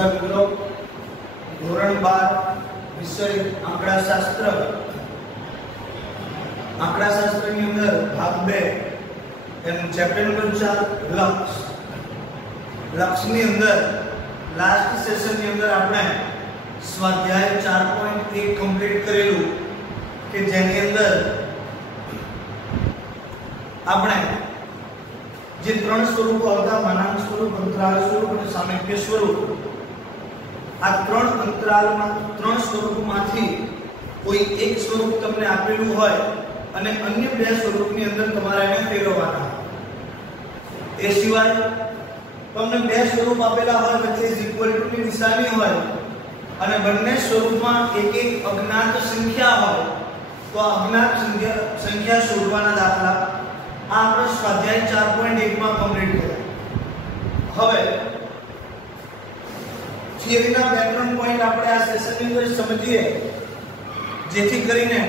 नमस्कार मित्रों, धोरण 12 विषय आंकड़ाशास्त्र ની અંદર ભાગ 2 એનું ચેપ્ટર નંબર 4 લક્ષ ની અંદર લાસ્ટ સેશન ની અંદર આપણે સ્વાધ્યાય 4.1 કમ્પ્લીટ કરેલું કે જેની અંદર આપણે જે ત્રણ સ્વરૂપો હતા, માનાંક સ્વરૂપ, અંતરાલ સ્વરૂપ અને સામેક્ય સ્વરૂપ, આ ત્રણ સ્વરૂપમાંથી કોઈ એક સ્વરૂપ તમને આપેલું હોય અને અન્ય બે સ્વરૂપની અંદર તમારે એને ફેરવવાના. એ સિવાય તમને બે સ્વરૂપ આપેલા હોય, વચ્ચે ઇક્વલ ટુ ની નિશાની હોય અને બંને સ્વરૂપમાં એક એક અજ્ઞાત સંખ્યા હોય, તો અજ્ઞાત સંખ્યા શોધવાના દાખલા આ આપણે સ્વાધ્યાય 4.1 માં કમ્પ્લીટ કર્યા. હવે થિયરીના બે ત્રણ પોઈન્ટ આપણે આ સેશનની અંદર સમજીએ, જેથી કરીને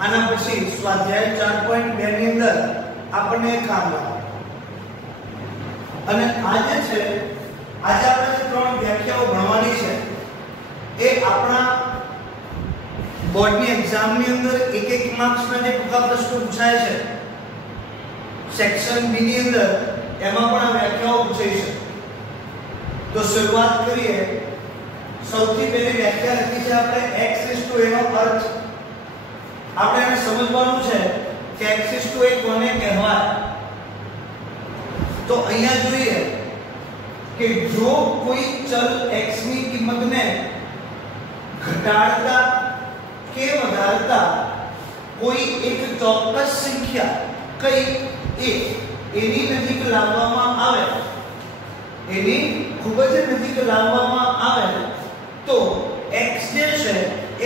આના પછી સ્વાધ્યાય 4.2 ની અંદર આપણને કામ લાગે. અને આજે આપણે જે ત્રણ વ્યાખ્યાઓ ભણવાની છે એ આપણા બોર્ડની એક્ઝામની અંદર એક માર્ક્સના જે ટૂંકા પ્રશ્નો પૂછાય છે સેક્શન બી ની અંદર, એમાં પણ આ વ્યાખ્યાઓ પૂછાઈ છે. તો શરૂઆત કરીએ. સૌથી પહેલી વ્યાખ્યા લખી છે આપણે x એનો અર્થ. આપણે એને સમજવાનું છે કે x કોને કહેવાય. તો અહીંયા જોઈએ કે જો કોઈ ચલ x ની કિંમતને ઘટાડતા કે વધારતા કોઈ એક ચોક્કસ સંખ્યા કઈ એની નજીક લાવવામાં આવે, એની ખૂબ જ નજીક લાવવામાં આવે, તો x જે છે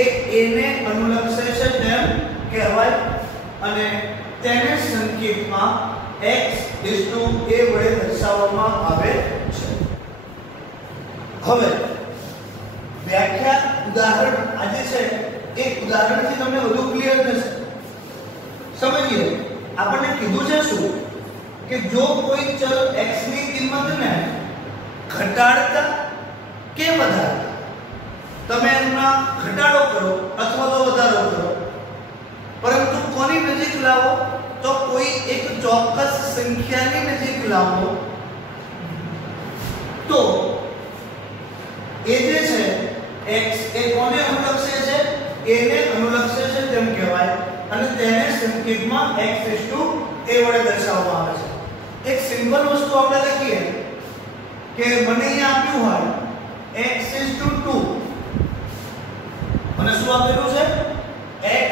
એ એને અનુલક્ષે છે તેમ કહેવાય અને તેને સંકેતમાં x a વડે દર્શાવવામાં આવે છે. હવે વ્યાખ્યા ઉદાહરણ આજે છે, એક ઉદાહરણથી તમને વધુ ક્લિયર થશે. સમજીએ. આપણને કીધું છે શું કે જો કોઈ ચલ x ની કિંમતને ઘટાડતા કે વધારતા, તમે એના ઘટાડો કરો અથવા તો વધારો કરો, પરંતુ કોની નજીક લાવો, તો કોઈ એક ચોક્કસ સંખ્યાની નજીક લાવો, તો એ જે છે x એ કોને અનુલક્ષે છે, એને અનુલક્ષે છે તેમ કહેવાય અને તેને સંકેતમાં x a વડે દર્શાવવામાં આવે છે. એક સિમ્પલ વસ્તુ આપણે લખીએ કે મને અહીંયા આપ્યું હોય x 2 અને શું આપેલું છે x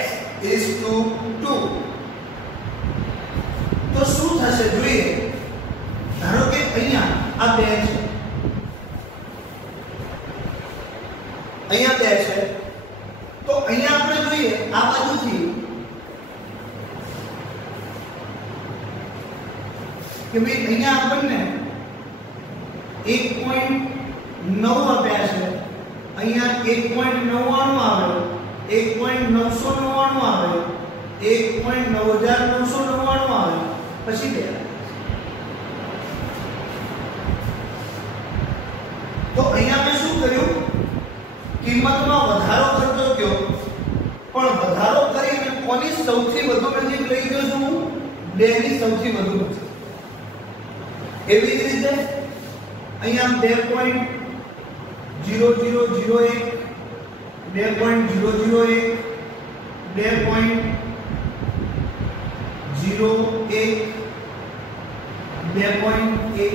2. તો શું થશે જોઈએ. ધારો કે અહીંયા આ 2 છે, અહીંયા 2 છે, તો અહીંયા આપણે જોઈએ આ બાજુથી કે ભાઈ અહીંયા આપણને 1.9 આપ્યા છે, અહીંયા 1.99 આવે, 1.999 આવે, 1.9999 આવે, પછી 2. તો અહીંયા મેં શું કર્યું, કિંમતમાં વધારો કરતો ગયો, પણ વધારો કરીને કોની સૌથી વધુ નજીક લઈ ગયો છું હું, 2 ની સૌથી વધુ નજીક. એવી જ રીતે અહીંયા 2.0001, 2.001, 2.01, 2.1.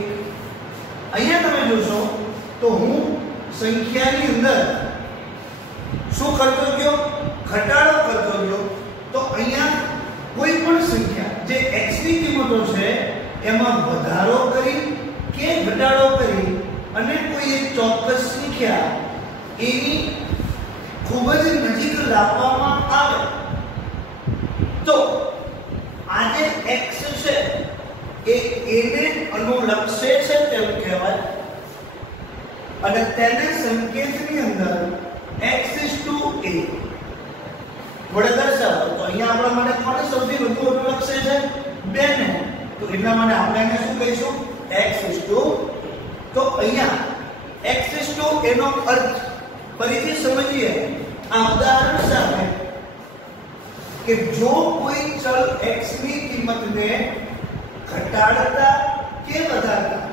અહીંયા તમે જોશો તો હું સંખ્યાની અંદર શું કરતો ગયો, ઘટાડો કરતો ગયો. તો અહીંયા કોઈ પણ સંખ્યા જે x ની કિંમતો છે એમાં વધારો કરી કે ઘટાડો કરી અને કોઈ એક ચોક્કસ સંખ્યા એની ખૂબ જ નજીક લાવવામાં આવે, તો આ જે x છે એ એને અનુલક્ષે છે તેમ કહેવાય અને તેને સંકેતની અંદર x a વડે દર્શાવો. તો અહીંયા આપણા માટે કોને સૌથી વધુ અનુલક્ષે છે, 2 ને, તો એટલા માટે આપણે એને શું કહીશું x. તો અહીંયા x એનો અર્થ ફરીથી સમજીએ આ ઉદાહરણ સાથે કે જો કોઈ ચલ x ની કિંમતને ઘટાડતા કે વધારતા,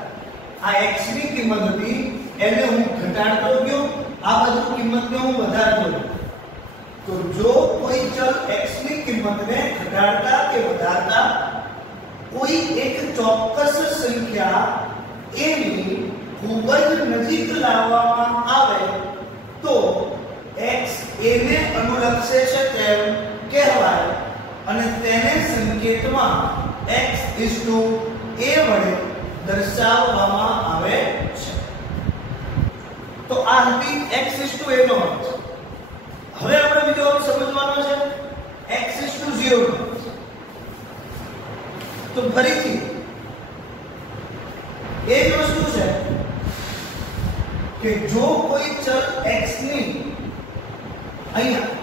આ x ની કિંમત હતી એને હું ઘટાડતો ગયો, આ બાજુ કિંમતને હું વધારતો ગયો, તો જો કોઈ ચલ x ની કિંમતને ઘટાડતા કે વધારતા કોઈ એક ચોક્કસ સંખ્યા a ની ખૂબ જ નજીક લાવવામાં આવે તો x a ને અનુલક્ષે છે તેમ કહેવાય અને તેને સંકેતમાં x a વડે દર્શાવવામાં આવે છે. તો આ હતી x a નો અર્થ. હવે આપણે બીજો અર્થ સમજવાનો છે x 0 નો. તો ફરીથી એ જ વસ્તુ છે કે જો કોઈ ચલ x ની અહીંયા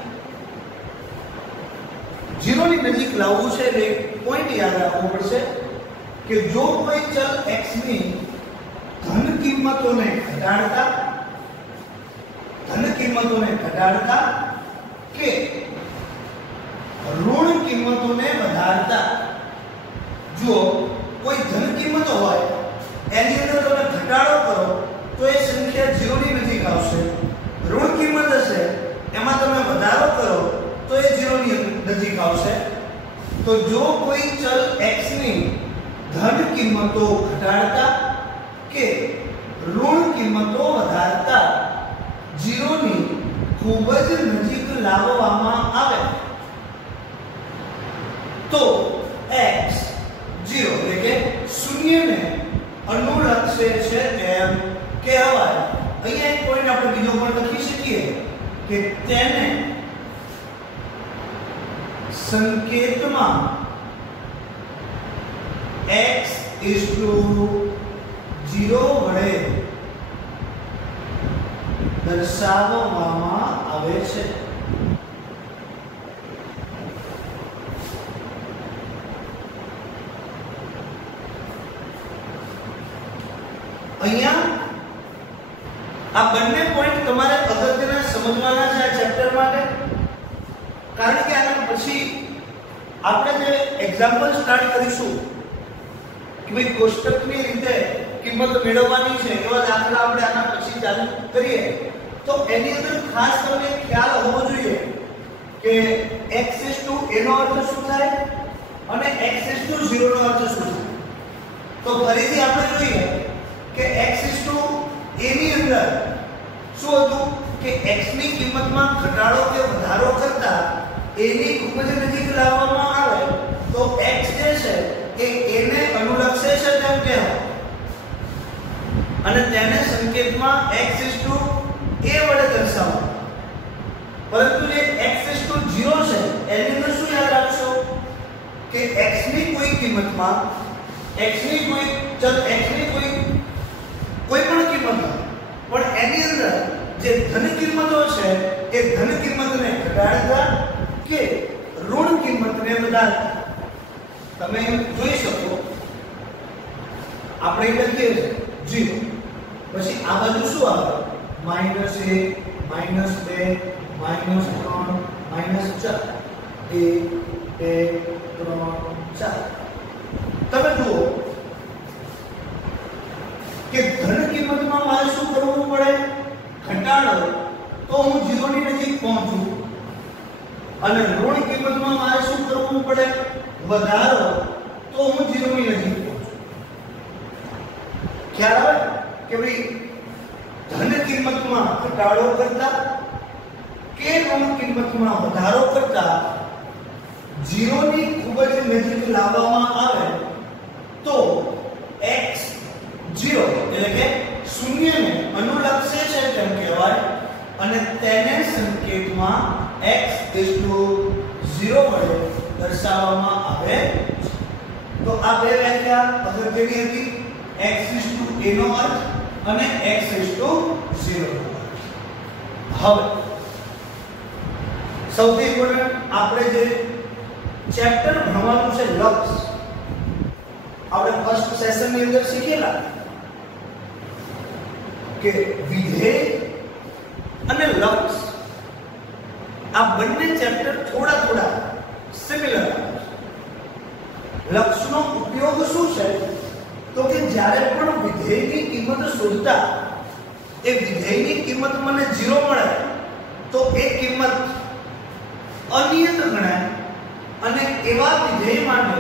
0 ની નજીક લાવવું છે એટલે પોઈન્ટ યાદ રાખવો પડશે કે જો કોઈ ચલ x ની ધન કિંમતોને ઘટાડતા કે ઋણ કિંમતોને વધારતા, જો કોઈ ધન કિંમતો હોય એની અંદર તમે ઘટાડો કરો તો એ સંખ્યા 0 ની નજીક આવશે, ઋણ કિંમત હશે એમાં તમે વધારો કરો તો એ 0 ની નજીક આવશે. તો જો કોઈ ચલ x ની ધન કિંમતો ઘટાડતા કે ઋણ કિંમતો વધારતા 0 ની ખૂબ જ નજીક લાવવામાં આવે તો x 0 એટલે કે 0 ને અનુલક્ષે છે તેમ કહેવાય. અહીંયા એક પોઈન્ટ આપણે બીજો પણ લખી શકીએ કે તેને સંકેતમાં x 0 વડે દર્શાવવામાં આવે છે. અહીંયા આ બંને પોઈન્ટ તમારે અગત્યના સમજવાના છે આ ચેપ્ટર માટે, કારણ કે આના પછી આપણે જે એક્ઝામ્પલ સ્ટાર્ટ કરીશું કે ભાઈ કોષ્ટકની રીતે કિંમત મેળવવાની છે એવા દાખલા આપણે આના પછી ચાલુ કરીએ તો એની અંદર ખાસ તમને ખ્યાલ હોવો જોઈએ કે x a નો અર્થ શું થાય અને x 0 નો અર્થ શું થાય. તો ફરીથી આપણે જોઈએ કે x a ની અંદર શું હતું કે x ની કિંમતમાં ઘટાડો કે વધારો કરતા a ની ખૂબ જ નજીક લાવવામાં આવે તો x જે છે એ a ને અનુલક્ષે છે તેમ કહેવાય અને તેને સંકેતમાં x a વડે દર્શાવો. પરંતુ જે x 0 છે એની અંદર શું યાદ રાખશો કે x ની કોઈ કિંમતમાં x ની કોઈ પણ કિંમત પણ એની અંદર જે ધન કિંમતો છે એ ધન કિંમતને ઘટાડતા કે ઋણ કિંમતને વધારતા. તમે જોઈ શકો આપણે લખીએ 0 પછી આ બાજુ શું આવે -1 -2 -3 -4 1 2 3 4. તમે જુઓ કે ધન કિંમતમાં મારે શું કરવું પડે ઘટાડો તો હું 0 ની નજીક પહોંચું અને ઋણ કિંમતમાં મારે શું કરવું પડે વધારો તો હું 0 ની નજીક પહોંચું. ખ્યાલ આવે કે ભાઈ ધન કિંમતમાં ઘટાડો કરતા કે ઋણ કિંમતમાં વધારો કરતા 0 ની ખૂબ જ નજીક લાવવામાં આવે તો x 0 એટલે કે 0 ને અનુલક્ષે છે તેમ કહેવાય અને તેને સંકેતમાં x 0 વડે દર્શાવવામાં આવે. તો આ બે વ્યાખ્યા અગત્યની હતી, x a નો અર્થ અને x 0 નો અર્થ. હવે સૌથી ઇમ્પોર્ટન્ટ આપણે જે ચેપ્ટર ભણવાનું છે લક્ષ, આપણે ફર્સ્ટ સેશન ની અંદર શીખેલા કે વિધેય અને લક્ષ આ બંને ચેપ્ટર થોડા થોડા સિમિલર છે. લક્ષનો ઉપયોગ શું છે તો કે જ્યારે પણ વિધેયની કિંમત શોધતા એ વિધેયની કિંમત મને 0 મળે તો એ કિંમત અનિયત ગણાય અને એવા વિધેય માટે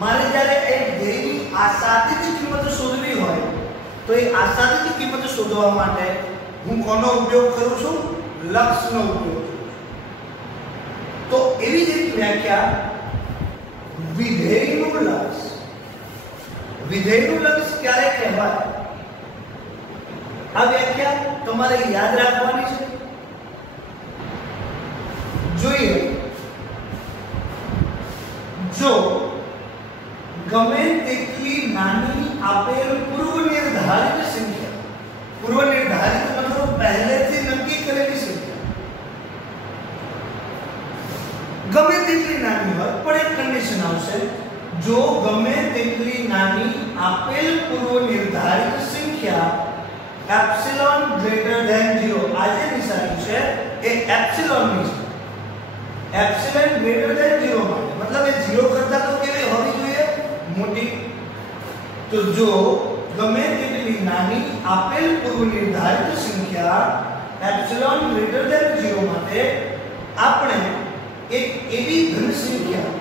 મારે જ્યારે એ વિધેયની આશાતીત કિંમત શોધવી હોય તો એ આશાતીત કિંમત શોધવા માટે હું કોનો ઉપયોગ કરું છું? લક્ષનો ઉપયોગ કરું છું. તો એવી જ એક વ્યાખ્યા વિધેયનું લક્ષ. વિધેયનું લક્ષ ક્યારે કહેવાય? આ વ્યાખ્યા તમારે યાદ રાખવાની છે. જોઈએ, જો ગમે તેટલી નાની આપેલ પૂર્વ નિર્ધારિત સંખ્યા, પૂર્વ નિર્ધારિત મતલબ પહેલેથી નક્કી કરેલી સંખ્યા, ગમે તેટલી નાની હોય પણ એક કન્ડિશન આવશે, જો ગમે તેટલી નાની આપેલ પૂર્વ નિર્ધારિત સંખ્યા એપ્સિલોન ગ્રેટર ધેન 0, આ જે નિશાની છે એ એપ્સિલોન ની છે. એપ્સિલોન ગ્રેટર ધેન 0 માટે મતલબ એ 0 કરતા તો કેવી હોવી જોઈએ? મોટી. તો જો ગમે તેટલી નાની આપેલ પૂર્વ નિર્ધારિત સંખ્યા એપ્સિલોન ગ્રેટર ધેન 0 માટે આપણે એક એવી ધન સંખ્યા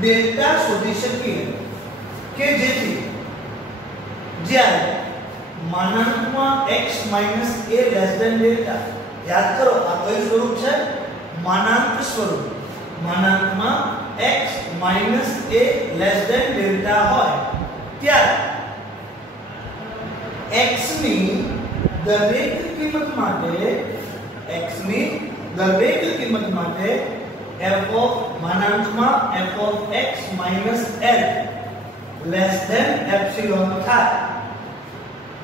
ડેલ્ટા શોધી શકીએ કે જેથી જ્યારે માનાંકમાં x - a ડેલ્ટા, યાદ કરો આ કયું સ્વરૂપ છે? માનાંક સ્વરૂપ. માનાંકમાં x - a ડેલ્ટા હોય ત્યારે x ની દરેક કિંમત માટે f of માનાંકમાં f of x - l less than epsilon થાય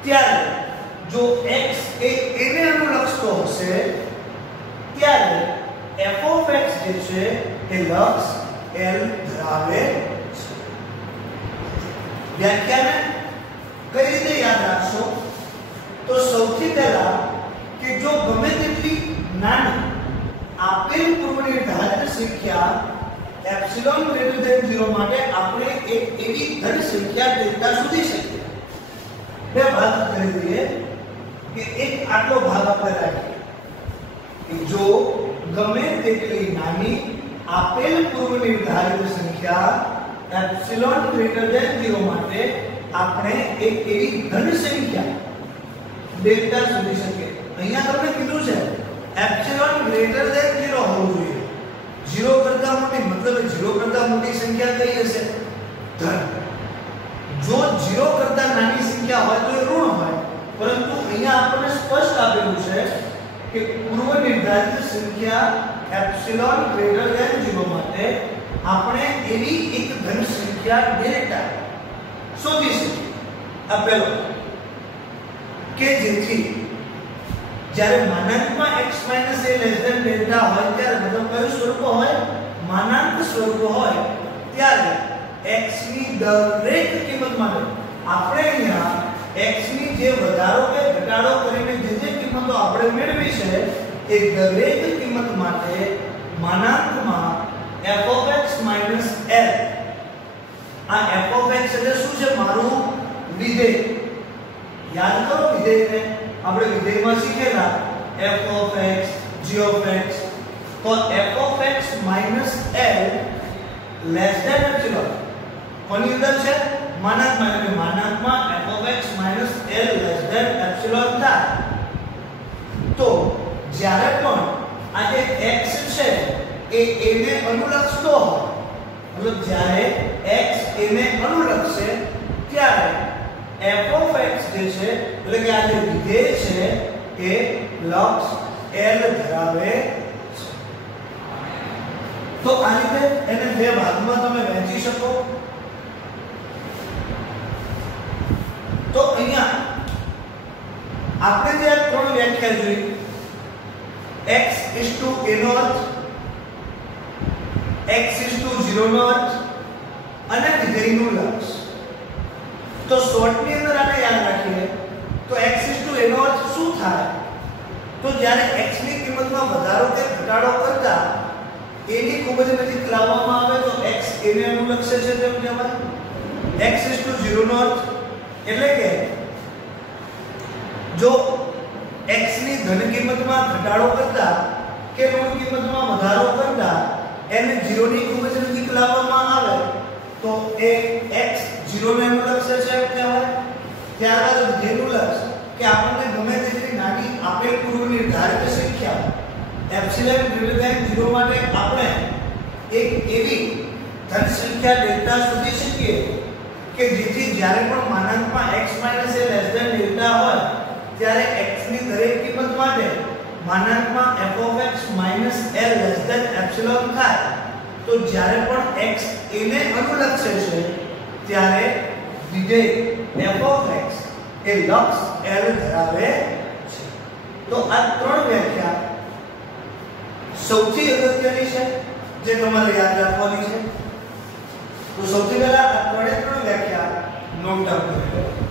ત્યારે જો x એ a ને અનુલક્ષતો હશે ત્યારે f of x જે છે એ લક્ષ l ધરાવે છે. વ્યાખ્યાને કઈ રીતે યાદ રાખશો? તો સૌથી પહેલા કે જો ગમે તેટલી નાની આપેલ પૂર્વ નિર્ધારિત સંખ્યા એપ્સિલોન ગ્રેટર ધેન 0 માટે આપણે એક એવી ધન સંખ્યા ડેલ્ટા શોધી શકીએ. બે ભાગ કરી દઈએ કે એક આટલો ભાગ આપણે રાખીએ કે જો ગમે તેટલી નાની આપેલ પૂર્વ નિર્ધારિત સંખ્યા એપ્સિલોન ગ્રેટર ધેન 0 માટે આપણે એક એવી ધન સંખ્યા ડેલ્ટા શોધી શકીએ. અહીંયા તમને કીધું છે એપ્સિલોન ગ્રેટર ધેન 0 હોવું જોઈએ. 0 કરતા મોટી મતલબ 0 કરતા મોટી સંખ્યા કઈ હશે? ધન. જો 0 કરતા નાની સંખ્યા હોય તો એ ઋણ હોય, પરંતુ અહીંયા આપણને સ્પષ્ટ આપેલું છે કે પૂર્વ નિર્ધારિત સંખ્યા એપ્સિલોન ગ્રેટર ધેન 0 માટે આપણે એવી એક ધન સંખ્યા ડેલ્ટા શોધી શકીએ. આ પહેલો કે જેથી જ્યારે માનાંકમાં x - a ડેલ્ટા હોય ત્યારે મતલબ કયું સ્વરૂપ હોય? માનાંક સ્વરૂપ હોય ત્યારે x ની દરેક કિંમત માટે આપણે અહીંયા x ની જે વધારો કે ઘટાડો કરીને જે કિંમતો આપણે મેળવી છે એ દરેક કિંમત માટે માનાંકમાં f of x - l, આ f of x એટલે શું છે? મારું વિધેય. યાદ કરો વિધેયને આપણે વિધેયમાં શીખેલા f of x, g of x. તો f of x - l less than epsilon કોની અંદર છે? માનાંકમાં. એટલે માનાંકમાં f of x - l less than epsilon થાય તો જ્યારે પણ આ જે x છે એ a ને અનુલક્ષતો હોય, મતલબ જ્યારે x a ને અનુલક્ષે ત્યારે f of x જે છે એટલે કે આ જે વિધેય છે એ લક્ષ l ધરાવે છે. તો આ રીતે એને બે ભાગમાં તમે વહેંચી શકો. તો અહીંયા આપણે જે આ ત્રણ વ્યાખ્યા જોઈ, x a no earth, x 0 નો અર્થ અને વિધેયનું લક્ષ. તો શોર્ટ ની અંદર આને યાદ રાખીએ તો x એનો અર્થ શું થાય? તો જ્યારે x ની કિંમતમાં વધારો કે ઘટાડો કરતા a ની ખૂબ જ નજીક લાવવામાં આવે તો x a ને અનુલક્ષે છે તેમ કહેવાય. x 0 નો અર્થ એટલે કે જો x ની ધન કિંમતમાં ઘટાડો કરતા કે ઋણ કિંમતમાં વધારો કરતા એને 0 ની ખૂબ જ નજીક લાવવામાં આવે તો એ x 0 ને અનુલક્ષે છે એમ કહેવાય. ત્યારબાદ વિધેયનું લક્ષ કે આપણને ગમે તેટલી નાની આપેલ પૂર્વ નિર્ધારિત સંખ્યા એપ્સિલોન ગ્રેટર ધેન 0 માટે આપણે એક એવી ધન સંખ્યા ડેલ્ટા શોધી શકીએ કે જેથી જ્યારે પણ માનાંકમાં x - a ડેલ્ટા હોય ત્યારે x ની દરેક કિંમત માટે માનાંકમાં f(x - a) એપ્સિલોન થાય તો જ્યારે પણ x a ને અનુલક્ષે છે ત્યારે વિધેય f(x) એ લક્ષ L ધરાવે છે. તો આ ત્રણ વ્યાખ્યા સૌથી અગત્યની છે જે તમારે યાદ રાખવાની છે. તો સૌથી પહેલા આ ત્રણે ત્રણ વ્યાખ્યા નોટ ડાઉન કરો.